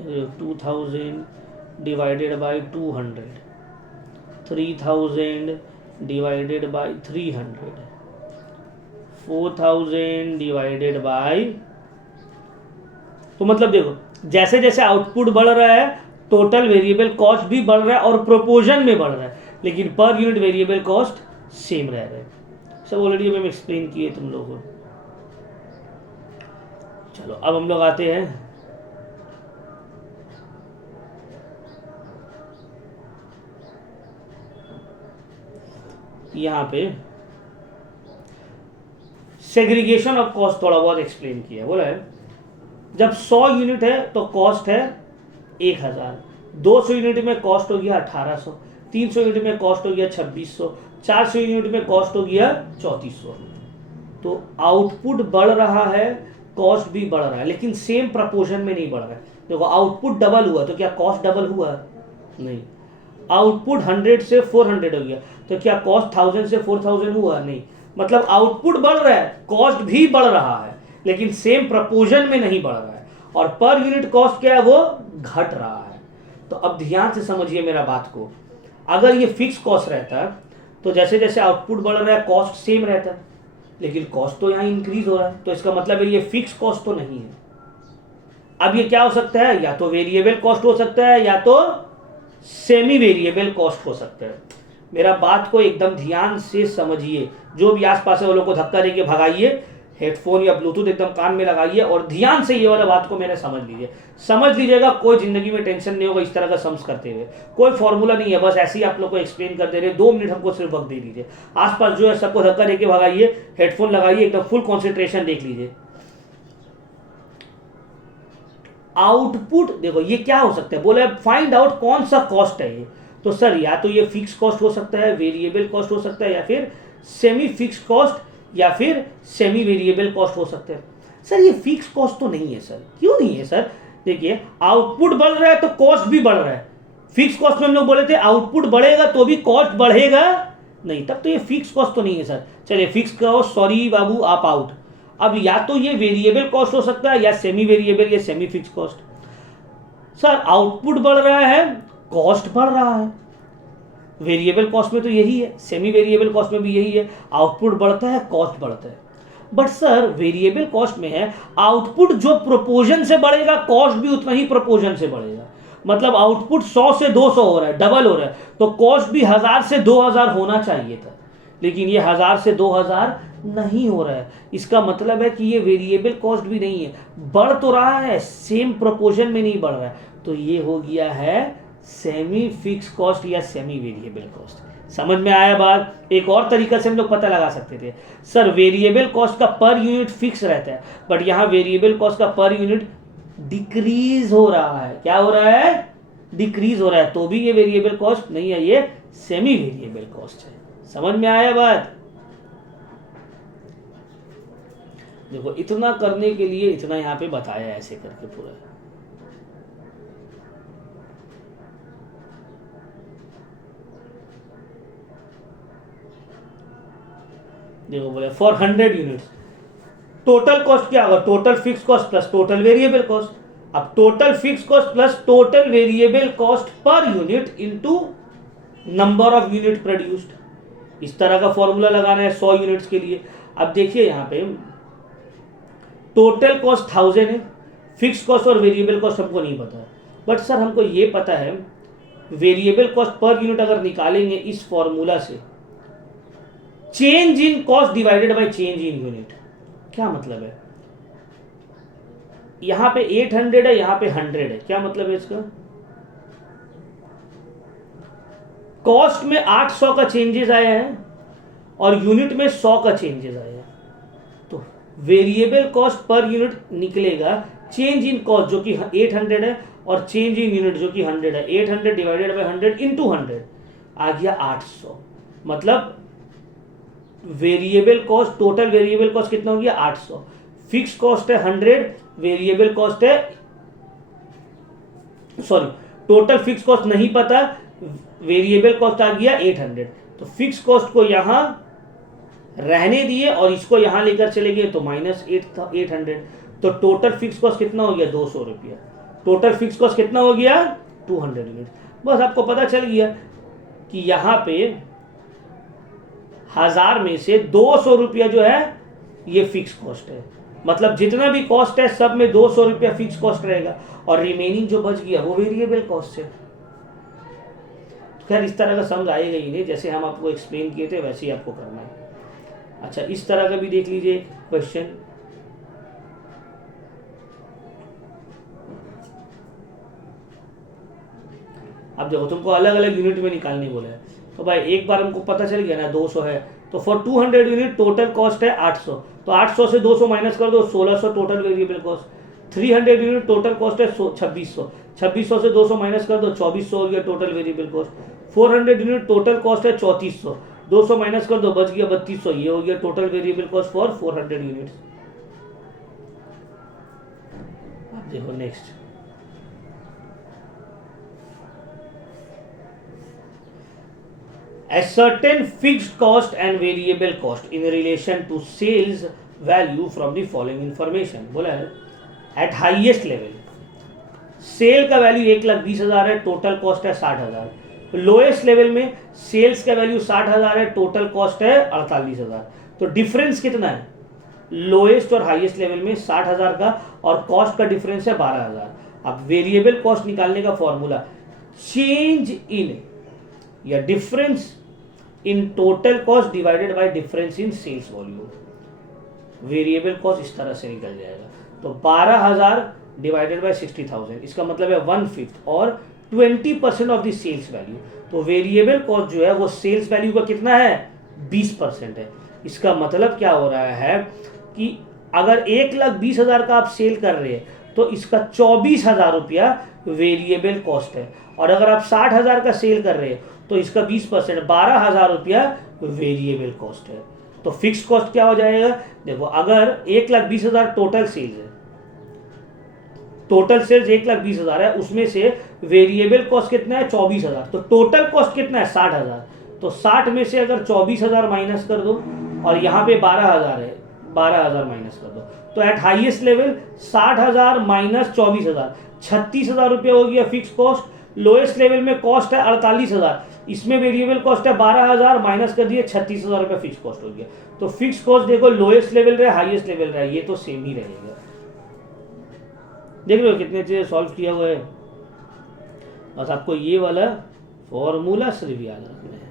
ये 2000 divided by 200, 3000 divided by 300, 4000 divided by. तो मतलब देखो जैसे जैसे आउटपुट बढ़ रहा है टोटल वेरिएबल कॉस्ट भी बढ़ रहा है और प्रोपोर्शन में बढ़ रहा है, लेकिन per unit variable cost same रह रहा है। सब ऑलरेडी हम एक्सप्लेन किए तुम लोगों को। चलो अब हम लोग आते हैं यहाँ पे सेग्रीगेशन ऑफ कॉस्ट थोड़ा बहुत एक्सप्लेन किया है। बोला है जब 100 यूनिट है तो कॉस्ट है 1000, 200 यूनिट में कॉस्ट हो गया 1800, 300 यूनिट में कॉस्ट हो गया 2600, 400 यूनिट में कॉस्ट हो गया 3400। तो आउटपुट बढ़ रहा है, कॉस्ट भी बढ़ रहा है, लेकिन सेम प्रपोर्शन में नहीं बढ़ रहा है। देखो आउटपुट डबल हुआ तो क्या कॉस्ट डबल हुआ? नहीं। आउटपुट 100 से 400 हो गया तो क्या कॉस्ट 1000 से 4000 हुआ? नहीं। मतलब आउटपुट बढ़ रहा है, कॉस्ट भी बढ़ रहा है, लेकिन सेम प्रपोर्शन में नहीं बढ़ रहा है, और पर यूनिट कॉस्ट क्या है, वो घट रहा है। तो अब ध्यान से समझिए मेरा बात को। अगर ये फिक्स कॉस्ट रहता तो जैसे जैसे आउटपुट बढ़ रहा है कॉस्ट सेम रहता, लेकिन कॉस्ट तो यहाँ इंक्रीज हो रहा है, तो इसका मतलब है ये फिक्स कॉस्ट तो नहीं है। अब ये क्या हो सकता है, या तो वेरिएबल कॉस्ट हो सकता है या तो सेमी वेरिएबल कॉस्ट हो सकता है। मेरा बात को एकदम ध्यान से समझिए, जो भी आसपास है वो लोग को धक्का देके भगाइए, हेडफोन या ब्लूटूथ एकदम कान में लगाइए और ध्यान से ये वाला बात को मेरे समझ लीजिए। समझ लीजिएगा, कोई जिंदगी में टेंशन नहीं होगा इस तरह का सम्स करते हुए। कोई फॉर्मूला नहीं है, बस ऐसे ही आप लोग को एक्सप्लेन कर दे रहे। 2 मिनट हमको सिर्फ वक्त दे दीजिए। आसपास जो है सबको धक्का देके भगाइए, हेडफोन लगाइए, एकदम फुल कॉन्सेंट्रेशन देख लीजिए। आउटपुट देखो ये क्या हो सकता है, बोला फाइंड आउट कौन सा कॉस्ट है ये। तो सर या तो ये फिक्स कॉस्ट हो सकता है, वेरिएबल कॉस्ट हो सकता है, या फिर सेमी फिक्स कॉस्ट, या फिर सेमी वेरिएबल कॉस्ट हो सकता है। सर ये फिक्स कॉस्ट तो नहीं है सर। क्यों नहीं है सर? देखिए आउटपुट बढ़ रहा है तो कॉस्ट भी बढ़ रहा है। फिक्स कॉस्ट में हम लोग बोले थे आउटपुट बढ़ेगा तो भी कॉस्ट बढ़ेगा नहीं, तब तो ये फिक्स कॉस्ट तो नहीं है सर। चलिए फिक्स कॉस्ट, सॉरी बाबू आप आउट। अब या तो ये वेरिएबल कॉस्ट हो सकता है या सेमी वेरिएबल या semi fix cost. Sir output बढ़ रहा है, कॉस्ट बढ़ रहा है। वेरिएबल कॉस्ट में तो यही है, सेमी वेरिएबल कॉस्ट में भी यही है, आउटपुट बढ़ता है कॉस्ट बढ़ता है। बट सर वेरिएबल कॉस्ट में है आउटपुट जो प्रोपोर्शन से बढ़ेगा कॉस्ट भी उतना ही प्रोपोर्शन से बढ़ेगा। मतलब आउटपुट 100 से 200 हो रहा है, डबल हो रहा है, तो कॉस्ट भी 1000 से 2000 होना चाहिए था, लेकिन ये 1000 से 2000 नहीं हो रहा है। इसका मतलब है कि ये वेरिएबल कॉस्ट भी नहीं है, बढ़ तो रहा है, सेम प्रोपोर्शन में नहीं बढ़ रहा है, तो ये हो गया है सेमी फिक्स कॉस्ट या सेमी वेरिएबल कॉस्ट। समझ में आया बात? एक और तरीका से हम लोग पता लगा सकते थे, सर वेरिएबल कॉस्ट का पर यूनिट फिक्स रहता है, बट यहाँ वेरिएबल कॉस्ट का पर यूनिट डिक्रीज हो रहा है। क्या हो रहा है? डिक्रीज हो रहा है, तो भी ये वेरिएबल कॉस्ट नहीं है, ये सेमी वेरिएबल कॉस्ट है। समझ में आया बात? देखो इतना करने के लिए इतना यहाँ पे बताया ऐसे करके पूरा। देखो बोले फॉर 100 यूनिट्स टोटल कॉस्ट क्या होगा, total fix cost plus total variable cost. अब total fix cost plus total variable cost per unit into number of unit produced, इस तरह का फॉर्मूला लगाना है 100 यूनिट्स के लिए। अब देखिए यहाँ पे टोटल कॉस्ट 1000 है, फिक्स कॉस्ट और वेरिएबल कॉस्ट हमको नहीं पता है, बट सर हमको ये पता है वेरिएबल कॉस्ट पर यूनिट अगर निकालेंगे इस फॉर्मूला से, change in cost divided by change in unit. क्या मतलब है? यहां पे 800 है, यहां पे 100 है, क्या मतलब है इसका? कॉस्ट में 800 का चेंजेस आया है और यूनिट में 100 का चेंजेस आया है, तो वेरिएबल कॉस्ट पर यूनिट निकलेगा चेंज इन कॉस्ट जो कि 800 है और चेंज इन यूनिट जो कि 100 है। 800 डिवाइडेड बाय 100 इंटू 100 आ गया 800। मतलब variable cost, total variable cost कितना हो गया 800, फिक्स कॉस्ट है 100, वेरिएबल कॉस्ट है, सॉरी टोटल फिक्स कॉस्ट नहीं पता, वेरिएबल कॉस्ट आ गया 800। तो फिक्स कॉस्ट को यहां रहने दिए और इसको यहां लेकर चले गए तो -800। तो टोटल फिक्स कॉस्ट कितना हो गया 200 रुपया। टोटल फिक्स कॉस्ट कितना हो गया 200 यूनिट। बस आपको पता चल गया कि यहां पे 1000 में से 200 रुपया जो है ये फिक्स कॉस्ट है। मतलब जितना भी कॉस्ट है सब में 200 रुपया फिक्स कॉस्ट रहेगा और रिमेनिंग जो बच गया वो वेरिएबल कॉस्ट है। तो खैर इस तरह का समझ आएगा ही नहीं, जैसे हम आपको एक्सप्लेन किए थे वैसे ही आपको करना है। अच्छा इस तरह का भी देख लीजिए क्वेश्चन। अब देखो तुमको अलग अलग यूनिट में निकालने बोला है, तो भाई एक बार हमको पता चल गया ना 200 है, तो फॉर 200 यूनिट टोटल कॉस्ट है 800, तो 800 से 200 माइनस कर दो 1600 total variable cost. 300 unit total cost है 2600, 2600 से 200 माइनस कर दो 2400 हो गया total variable cost. 400 unit total cost है 3400, 200 माइनस कर दो बच गया 3200, ये हो गया total variable cost for 400 units. अब देखो next, a certain fixed cost and variable cost in relation to sales value from the following information। बोला है at highest level सेल का वैल्यू 1,20,000 है, टोटल कॉस्ट है 60,000। लोएस्ट लेवल में sales का value 60,000 है, टोटल कॉस्ट है 48,000। तो डिफरेंस कितना है लोएस्ट और हाईएस्ट लेवल में? 60,000 का, और कॉस्ट का डिफरेंस है 12,000। अब वेरिएबल कॉस्ट निकालने का फॉर्मूला चेंज इन या difference in total cost divided by difference in sales volume. Variable cost इस तरह से निकल जाएगा, तो 12,000 डिवाइडेड बाय 60,000, इसका मतलब है 1/5 और 20% ऑफ द सेल्स वैल्यू। तो वेरिएबल कॉस्ट जो है वो सेल्स वैल्यू का कितना है 20% है। इसका मतलब क्या हो रहा है कि अगर 1,20,000 का आप सेल कर रहे हैं तो इसका 24,000 रुपया वेरिएबल कॉस्ट है, और अगर आप 60,000 का सेल कर रहे हैं तो इसका 20% 12,000 रुपया वेरिएबल कॉस्ट है। तो फिक्स कॉस्ट क्या हो जाएगा? देखो अगर 1,20,000 टोटल सेल्स है, टोटल सेल्स 1,20,000 है, उसमें से वेरिएबल कॉस्ट कितना है 24,000, तो टोटल कॉस्ट कितना है 60,000। तो 60 में से अगर 24,000 माइनस कर दो और यहाँ पे 12,000 है, 12,000 माइनस कर दो, तो एट हाईएस्ट लेवल 60,000 माइनस 24,000 36,000 रुपये हो गया फिक्स कॉस्ट। लोएस्ट लेवल में कॉस्ट है 48,000, इसमें वेरिएबल कॉस्ट है 12,000 माइनस कर दिए 36,000 रुपये फिक्स कॉस्ट हो गया। तो फिक्स कॉस्ट देखो लोएस्ट लेवल रहे हाईएस्ट लेवल रहे, ये तो सेम ही रहेगा। देख रहे हो कितने चीजें सॉल्व किया हुआ है, बस आपको ये वाला फॉर्मूला सिर्फ याद रखना है।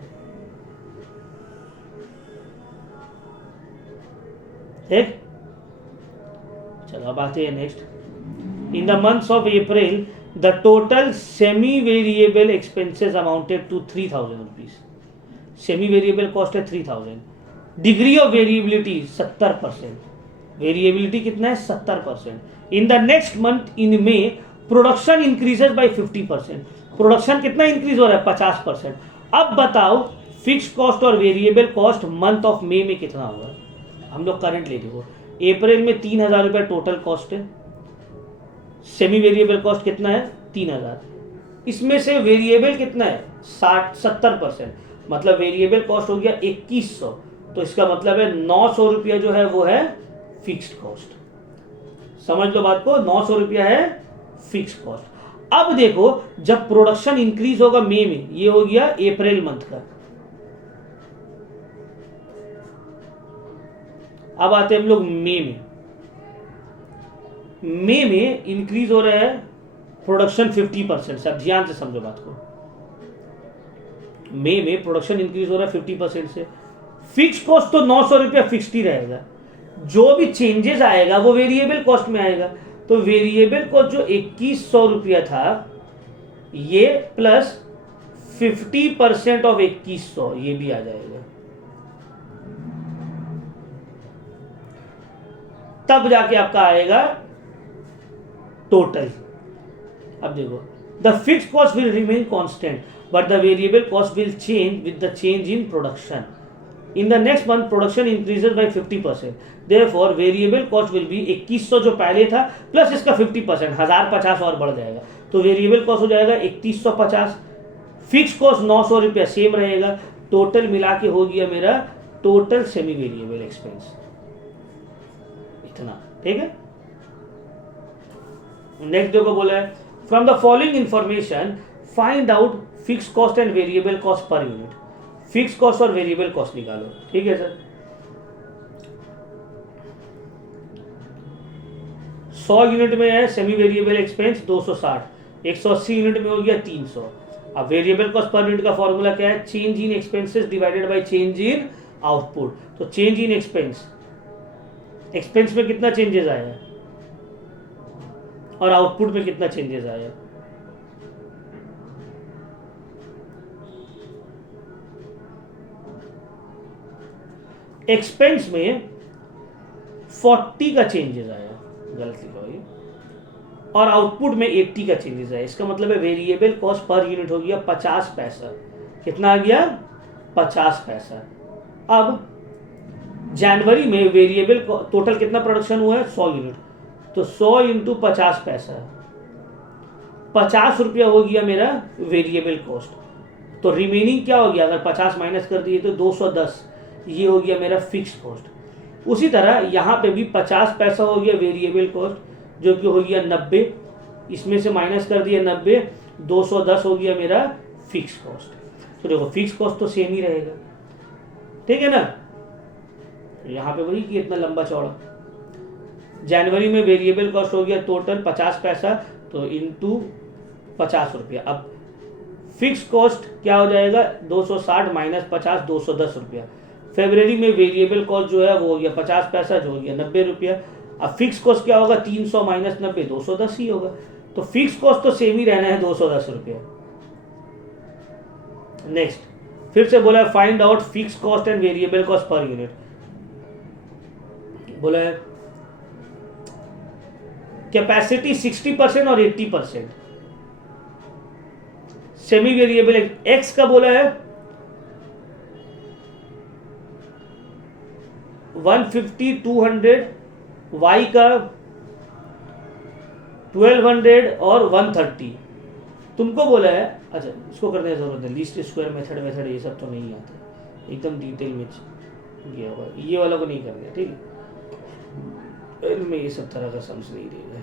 ठीक, चलो अब आते हैं next. In the months of April the total semi variable expenses amounted to 3,000 rupees. Semi variable cost है 3,000। डिग्री ऑफ वेरिएबिलिटी 70%, वेरिएबिलिटी कितना है 70%। In the next month in may production increases by 50%, production कितना increase हो रहा है 50%। अब बताओ fix cost और variable cost month of May में कितना होगा? हम लोग करंट ले देखो, अप्रैल में 3,000 रुपये टोटल कॉस्ट है, सेमी वेरिएबल कॉस्ट कितना है 3,000, इसमें से वेरिएबल कितना है 70%, मतलब वेरिएबल कॉस्ट हो गया 2,100, तो इसका मतलब है 900 रुपया जो है वो है फिक्स्ड कॉस्ट। समझ लो बात को, 900 रुपया है फिक्स्ड कॉस्ट। अब देखो जब प्रोडक्शन इंक्रीज होगा मई में, ये हो गया अप्रैल मंथ का। अब आते हैं हम लोग मई में। मई में इंक्रीज हो रहा है प्रोडक्शन 50% से। अब ध्यान से समझो बात को, मई में प्रोडक्शन इंक्रीज हो रहा है 50% से। फिक्स कॉस्ट तो 900 रुपया फिक्स्ड ही रहेगा, जो भी चेंजेस आएगा वो वेरिएबल कॉस्ट में आएगा। तो वेरिएबल कॉस्ट जो 2,100 रुपया था ये प्लस 50% ऑफ 2,100 ये भी आ जाएगा, तब जाके आपका आएगा टोटल। अब देखो the fix cost will remain constant but the variable cost will change with the change in production. In the next month production increases by 50%, therefore variable cost will be 2,100 जो पहले था प्लस इसका 50%, 1,050 और बढ़ जाएगा, तो वेरिएबल कॉस्ट हो जाएगा 3,150। फिक्स कॉस्ट 900 रुपया सेम रहेगा, टोटल मिला के हो गया मेरा टोटल सेमी वेरिएबल एक्सपेंस इतना। ठीक है, नेक्स्ट देखो बोला है from the following information find out fix cost and variable cost per unit. Fix cost और वेरिएबल कॉस्ट निकालो। ठीक है सर, 100 यूनिट में है सेमी वेरिएबल एक्सपेंस 260, 180 यूनिट में हो गया 300। अब वेरिएबल कॉस्ट पर यूनिट का फॉर्मूला क्या है? Change in expenses divided by change in output. तो चेंज इन एक्सपेंस, एक्सपेंस में कितना चेंजेस आया और आउटपुट में कितना चेंजेस आया? एक्सपेंस में 40 का चेंजेस आया, गलत लिखा हुआ, और आउटपुट में 80 का चेंजेस आया। इसका मतलब है वेरिएबल कॉस्ट पर यूनिट हो गया 50 पैसा। कितना आ गया? 50 पैसा। अब जनवरी में वेरिएबल टोटल कितना प्रोडक्शन हुआ है? 100 यूनिट, तो 100 इंटू 50 पैसा, 50 रुपया हो गया मेरा वेरिएबल कॉस्ट। तो रिमेनिंग क्या हो गया? अगर 50 माइनस कर दिए तो 210, ये हो गया मेरा फिक्स कॉस्ट। उसी तरह यहाँ पे भी 50 पैसा हो गया वेरिएबल कॉस्ट, जो कि हो गया 90, इसमें से माइनस कर दिया 90, 210 हो गया मेरा फिक्स कॉस्ट। तो देखो फिक्स कॉस्ट तो सेम ही रहेगा, ठीक है ना। यहाँ पे वही कि इतना लंबा चौड़ा। जनवरी में वेरिएबल कॉस्ट हो गया टोटल 50 पैसा, तो इंटू 50 रुपया। अब फिक्स कॉस्ट क्या हो जाएगा? 260 माइनस 50, 210 रुपया। फरवरी में वेरिएबल कॉस्ट जो है वो हो गया 50 पैसा, जो हो गया 90 रुपया। अब फिक्स कॉस्ट क्या होगा? 300 माइनस 90, 210 ही होगा। तो फिक्स कॉस्ट तो सेम ही रहना है, 210 रुपया। नेक्स्ट फिर से बोला है find out fix cost and variable cost per unit. बोला है कैपेसिटी 60% और 80%। सेमी वेरिएबल एक्स का बोला है 150, 200, वाई का 1200 और 130। तुमको बोला है, अच्छा इसको करने की जरूरत है, लीस्ट स्क्वायर मेथड ये सब तो नहीं आता, एकदम डिटेल में गया हुआ, ये वाला को नहीं करना, ठीक है। इनमें ये सब तरह का सम्स नहीं देगा।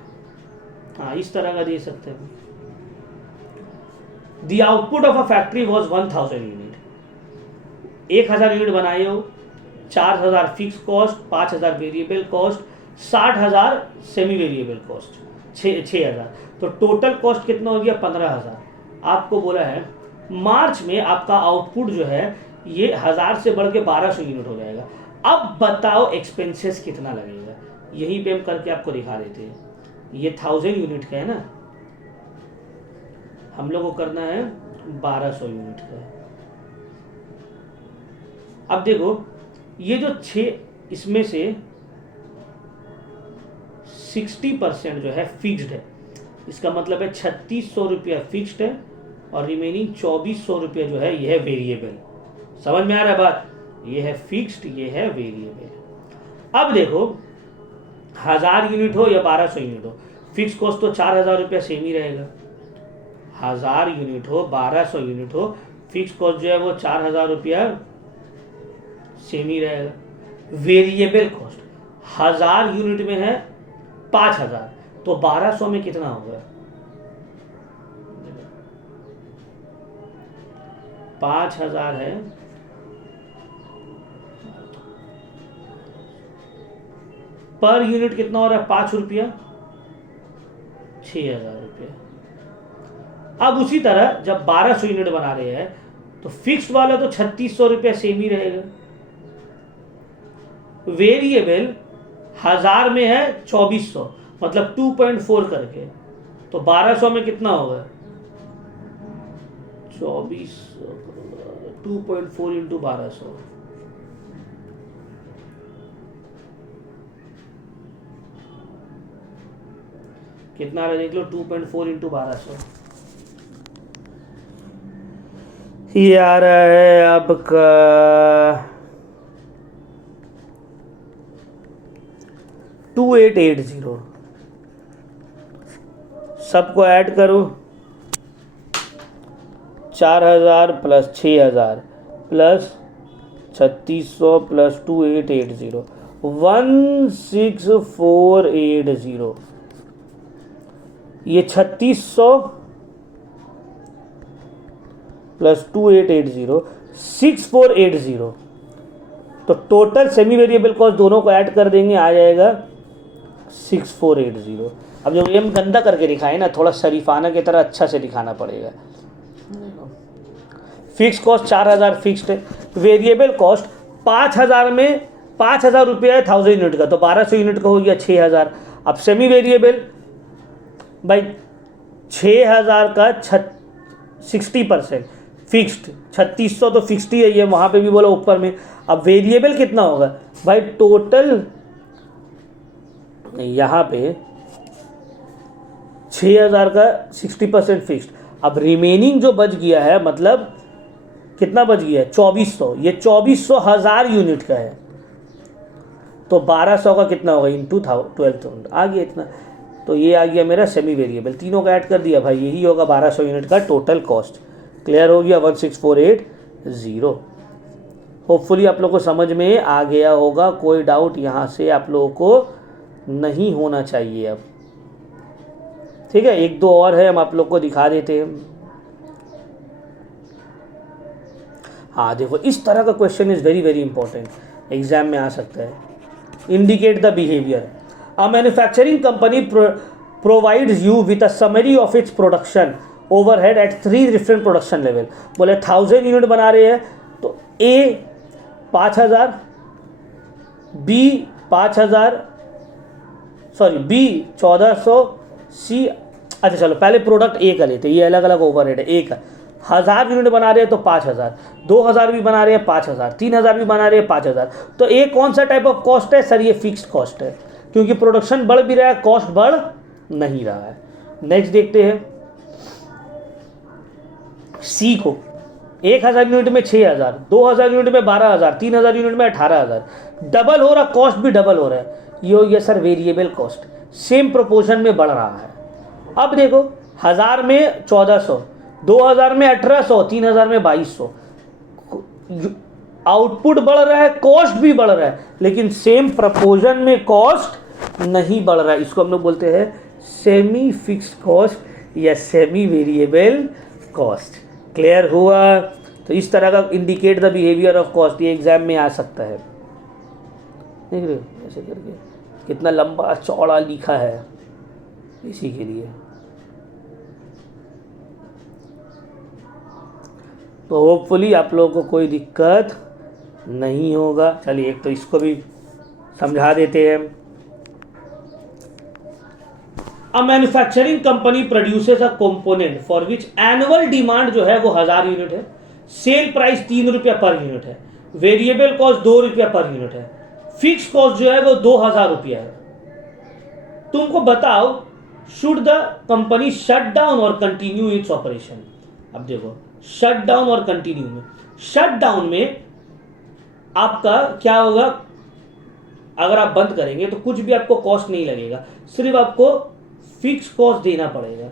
हाँ इस तरह का दे सकते हैं। The output of a factory was 1000 unit. 1000 unit बनाए हो, 4000 fix cost, 5000 variable cost, 60000 semi variable cost, 6000, तो टोटल कॉस्ट कितना हो गया? 15000। आपको बोला है मार्च में आपका आउटपुट जो है ये 1000 से बढ़ के 1200 यूनिट हो जाएगा। अब बताओ एक्सपेंसेस कितना लगेगा? यहीं पे हम करके आपको दिखा देते हैं। ये 1000 यूनिट का है ना, हम लोग को करना है 1200 यूनिट का। अब देखो ये जो 6, इसमें से 60% जो है फिक्स्ड है, इसका मतलब है 3600 रुपया फिक्स्ड है और रिमेनिंग 2400 रुपया जो है ये है वेरिएबल। समझ में आ रहा है बात? ये है फिक्स्ड, ये है वेरिएबल। अब देखो 1000 यूनिट हो या 1200 यूनिट हो, फिक्स कॉस्ट तो 4000 रुपया सेम ही रहेगा। 1000 यूनिट हो 1200 यूनिट हो, फिक्स कॉस्ट जो है वो 4000 रुपया सेम ही रहेगा। वेरिएबल कॉस्ट 1000 यूनिट में है 5000, तो 1200 में कितना होगा? 5000 है, पर यूनिट कितना हो रहा है? 5 रुपया, 6000 रुपया। अब उसी तरह जब 1200 यूनिट बना रहे हैं तो फिक्स्ड वाला तो 3600 रुपया सेम ही रहेगा। वेरिएबल 1000 में है 2400, मतलब 2.4 करके, तो 1200 में कितना होगा? 2400, 2.4 इंटू 1200, कितना आ रहा है देख लो, 2.4 इंटू 1200, ये आ रहा है आपका 2880। सबको ऐड करो, 4000 प्लस 6000 प्लस 3600 प्लस 2880, 16480। ये 3600 प्लस 2880, 6480। तो टोटल सेमी वेरिएबल कॉस्ट दोनों को ऐड कर देंगे, आ जाएगा 6480। अब जो ये हम गंदा करके दिखाए ना, थोड़ा शरीफाना की तरह अच्छा से दिखाना पड़ेगा। फिक्स कॉस्ट 4000 फिक्स्ड है, वेरिएबल कॉस्ट 5000 में 5000 रुपया है 1000 यूनिट का, तो 1200 यूनिट का हो गया 6000। अब सेमी वेरिएबल भाई 6000 का 60%, फिक्स्ड 3600 तो फिक्स्ड ही है, ये वहाँ पे भी बोला ऊपर में। अब वेरिएबल कितना होगा भाई, टोटल यहाँ पे 6000 का 60% फिक्स्ड। अब रिमेनिंग जो बच गया है, मतलब कितना बच गया है 2400, ये 2400 1000 यूनिट का है, तो 1200 का कितना होगा इंटू 12,000 आ गया इतना। तो ये आ गया मेरा सेमी वेरिएबल, तीनों का ऐड कर दिया भाई, यही होगा 1200 यूनिट का टोटल कॉस्ट। क्लियर हो गया 16480। होपफुली आप लोग को समझ में आ गया होगा, कोई डाउट यहाँ से आप लोगों को नहीं होना चाहिए अब। ठीक है, एक दो और है, हम आप लोग को दिखा देते हैं। हाँ देखो, इस तरह का question is very very important, exam में आ सकता है। Indicate the behaviour. A manufacturing company provides you with a summary of its production overhead at 3 different production level. बोले 1000 यूनिट बना रहे हैं तो A 5000, B 5000, sorry B 1400, C, अच्छा चलो पहले प्रोडक्ट ए का लेते, ये अलग अलग ओवरहेड है। ए का 1000 यूनिट बना रहे हैं तो 5000, 2000 भी बना रहे हैं 5000, 3000 भी बना रहे हैं 5000। तो ए कौन सा टाइप ऑफ कॉस्ट है सर, ये फिक्स्ड कॉस्ट है, क्योंकि प्रोडक्शन बढ़ भी रहा है, कॉस्ट बढ़ नहीं रहा है। नेक्स्ट देखते हैं सी को, 1000 यूनिट में 6000, 2000 यूनिट में 12000, 3000 यूनिट में 18000, डबल हो रहा, कॉस्ट भी डबल हो रहा है। ये हो गया sir variable cost, same proportion में बढ़ रहा है। अब देखो 1000 में 1400, 2000 में 1800, 3000 में 2200, आउटपुट बढ़ रहा है, कॉस्ट भी बढ़ रहा है, लेकिन सेम प्रोपोर्शन में कॉस्ट नहीं बढ़ रहा है। इसको हम लोग बोलते हैं सेमी फिक्स्ड कॉस्ट या सेमी वेरिएबल कॉस्ट। क्लियर हुआ? तो इस तरह का indicate the behaviour of cost, ये एग्जाम में आ सकता है। देख रहे हो ऐसे करके कितना लंबा चौड़ा लिखा है इसी के लिए। तो होपफुली आप लोगों को कोई दिक्कत नहीं होगा। चलिए एक तो इसको भी समझा देते हैं। अ manufacturing company produces a component for which annual demand जो है वो 1000 यूनिट है, सेल प्राइस 3 रुपया पर यूनिट है, वेरिएबल कॉस्ट 2 रुपया पर यूनिट है, फिक्स कॉस्ट जो है वो 2000 रुपया है। तुमको बताओ should the company shut down और कंटिन्यू इट्स ऑपरेशन। अब देखो शट डाउन और कंटिन्यू में, शट डाउन में आपका क्या होगा, अगर आप बंद करेंगे तो कुछ भी आपको कॉस्ट नहीं लगेगा, सिर्फ आपको फिक्स कॉस्ट देना पड़ेगा।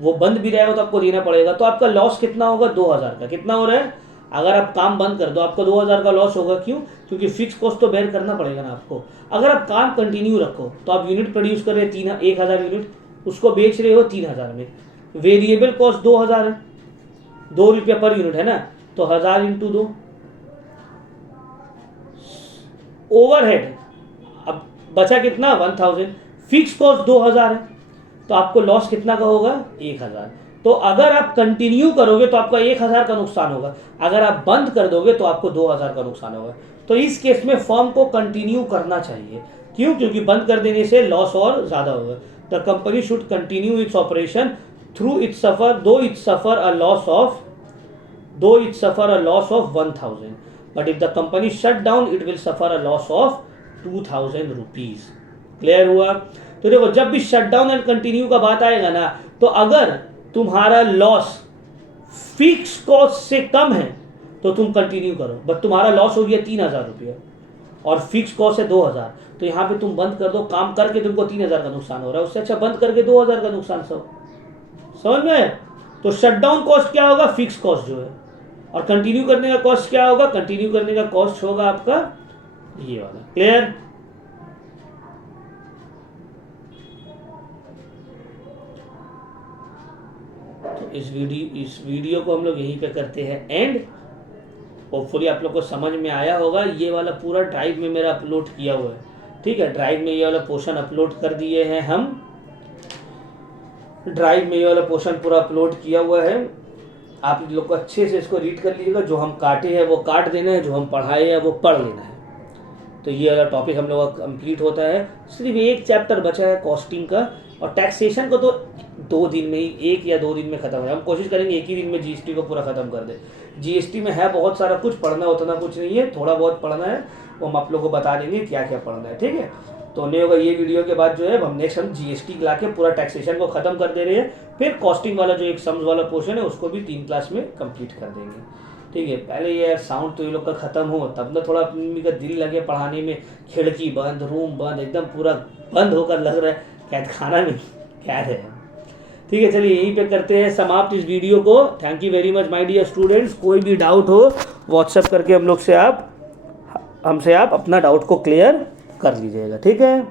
वो बंद भी रहेगा तो आपको देना पड़ेगा। तो आपका लॉस कितना होगा 2000 का। कितना हो रहा है, अगर आप काम बंद कर दो आपका 2000 का लॉस होगा। क्यों? क्योंकि फिक्स कॉस्ट तो बेयर करना पड़ेगा ना आपको। अगर आप काम कंटिन्यू रखो तो आप यूनिट प्रोड्यूस कर रहे हैं 1000 यूनिट, उसको बेच रहे हो 3000 में, वेरिएबल कॉस्ट 2000 है, 2 रुपया पर यूनिट है ना, तो 1000 इंटू 2। ओवरहेड अब बचा कितना 1000, फिक्स कॉस्ट 2000 है, तो आपको लॉस कितना का होगा 1000। तो अगर आप कंटिन्यू करोगे तो आपका 1000 का नुकसान होगा, अगर आप बंद कर दोगे तो आपको 2000 का नुकसान होगा। तो इस केस में फर्म को कंटिन्यू करना चाहिए। क्यों? क्योंकि बंद कर देने से लॉस और ज्यादा होगा। The company should continue its operation though it suffer though it suffer a loss of 1000, but if the company shut down it will suffer a loss of 2000 rupees. Clear हुआ? तो देखो जब भी शट डाउन एंड कंटिन्यू का बात आएगा ना, तो अगर तुम्हारा लॉस फिक्स कॉस्ट से कम है तो तुम कंटिन्यू करो, बट तुम्हारा लॉस हो गया 3000 रुपया और फिक्स कॉस्ट है 2000, तो यहाँ पे तुम बंद कर दो। काम करके तुमको 3000 का नुकसान हो रहा है, उससे अच्छा बंद करके 2000 का नुकसान। समझ में? तो शट डाउन कॉस्ट क्या होगा, फिक्स कॉस्ट जो है, और कंटिन्यू करने का कॉस्ट क्या होगा, कंटिन्यू करने का कॉस्ट होगा आपका ये वाला। क्लियर? तो इस वीडियो को हम लोग यहीं पे करते हैं एंड। होपफुली आप लोग को समझ में आया होगा। ये वाला पूरा ड्राइव में मेरा अपलोड किया हुआ है, ठीक है। ड्राइव में ये वाला पोर्शन अपलोड कर दिए हैं हम, ड्राइव में ये वाला पोर्शन पूरा अपलोड किया हुआ है। आप लोग को अच्छे से इसको रीड कर लीजिएगा। जो हम काटे हैं वो काट देना है, जो हम पढ़ाए हैं वो पढ़ लेना है। तो ये वाला टॉपिक हम लोग का कंप्लीट होता है। सिर्फ एक चैप्टर बचा है कॉस्टिंग का, और टैक्सेशन को तो 2 दिन में ही, 1 या 2 दिन में ख़त्म हो जाए। हम कोशिश करेंगे एक ही दिन में जीएसटी को पूरा ख़त्म कर दे। जीएसटी में है बहुत सारा कुछ, पढ़ना उतना कुछ नहीं है, थोड़ा बहुत पढ़ना है, वो हम आप लोगों को बता देंगे क्या क्या पढ़ना है, ठीक है। तो नहीं होगा ये वीडियो के बाद जो है हम नेक्स्ट हम जीएसटी ला के पूरा टैक्सेशन को ख़त्म कर दे रहे हैं, फिर कॉस्टिंग वाला जो एक सम्स वाला पोर्शन है उसको भी 3 क्लास में कंप्लीट कर देंगे, ठीक है। पहले ये यार साउंड तो ये लोग का ख़त्म हो तब ना थोड़ा अपनी का दिल लगे पढ़ाने में। खिड़की बंद, रूम बंद, एकदम पूरा बंद होकर लग रहा है कैद खाना में कैद है। ठीक है, चलिए यहीं पे करते हैं समाप्त इस वीडियो को। Thank you very much my dear students. कोई भी डाउट हो व्हाट्सएप करके हमसे आप अपना डाउट को क्लियर कर लीजिएगा, ठीक है।